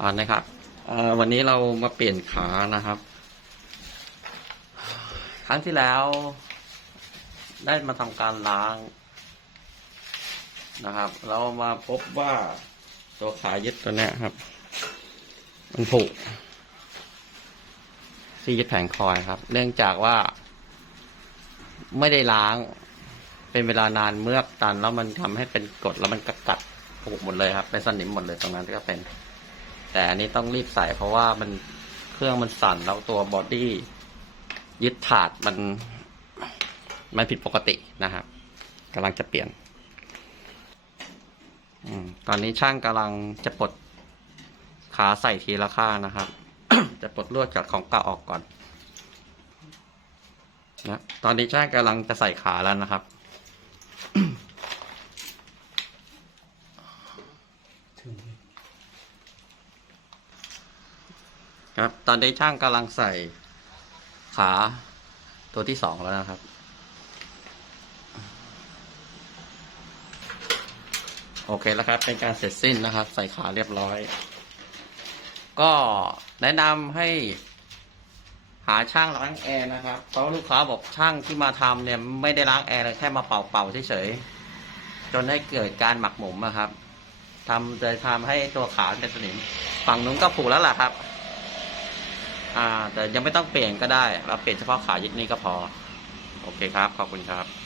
อ่านะครับวันนี้เรามาเปลี่ยนขานะครับ ครั้งที่แล้ว ได้มาทำการล้างนะครับ เรามาพบว่าตัวขายึดตัวนี้ครับ มันผุที่ยึดแผงคอยครับ เนื่องจากว่า ไม่ได้ล้าง เป็นเวลานานเมือกตัน แล้วมันทำให้เป็นกรดแล้วมันกัดกัดผุหมดเลยครับเป็นสนิมหมดเลยตรงนั้นก็เป็น แต่อันนี้ต้องรีบใส่เพราะว่ามันเครื่องมันสั่นแล้วตัวบอดี้ยึดถาดมันมันผิดปกตินะครับกำลังจะเปลี่ยนอตอนนี้ช่างกำลังจะปลดขาใส่ทีละข้างนะครับ จะปลดลวดจากของเก่าออกก่อนนะตอนนี้ช่างกำลังจะใส่ขาแล้วนะครับ ครับ ตอนนี้ช่างกำลังใส่ขาตัวที่สองแล้วนะครับ โอเคแล้วครับ เป็นการเสร็จสิ้นนะครับ ใส่ขาเรียบร้อย ก็แนะนำให้หาช่างล้างแอร์นะครับ เพราะลูกค้าบอกช่างที่มาทำเนี่ยไม่ได้ล้างแอร์เลยแค่มาเป่าๆเฉยๆ จนให้เกิดการหมักหมมนะครับทำเลยทำให้ตัวขาเป็นสนิม ฝั่งนู้นก็ผุแล้วล่ะครับ อ่า แต่ยังไม่ต้องเปลี่ยนก็ได้ เราเปลี่ยนเฉพาะขายึดนี่ก็พอ โอเคครับ ขอบคุณครับ